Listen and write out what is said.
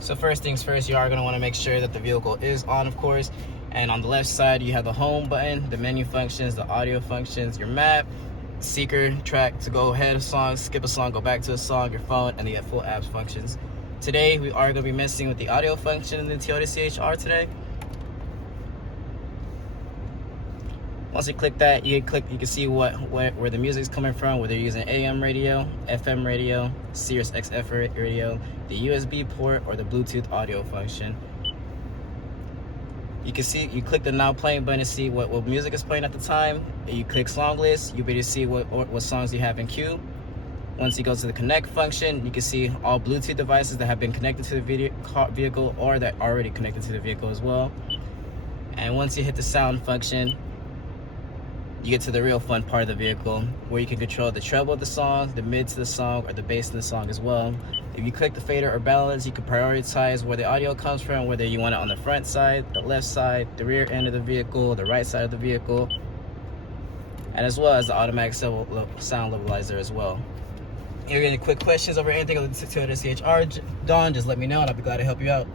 So first things first, you are going to want to make sure that the vehicle is on, of course. And on the left side, you have the home button, the menu functions, the audio functions, your map, seeker track to go ahead of songs, skip a song, go back to a song, your phone, and the full apps functions. Today, we are going to be messing with the audio function in the Toyota CHR today. Once you click that, you can see where the music's coming from, whether you're using AM radio, FM radio, Sirius XM radio, the USB port, or the Bluetooth audio function. You can see, you click the now playing button to see what music is playing at the time. You click song list, you'll be able to see what songs you have in queue. Once you go to the connect function, you can see all Bluetooth devices that have been connected to the vehicle or that are already connected to the vehicle as well. And once you hit the sound function, you get to the real fun part of the vehicle, where you can control the treble of the song, the mid to the song, or the bass in the song as well. If you click the fader or balance, you can prioritize where the audio comes from, whether you want it on the front side, the left side, the rear end of the vehicle, the right side of the vehicle, and as well as the automatic sound levelizer as well. If you have any quick questions over anything on the Toyota CHR, Don, just let me know and I'll be glad to help you out.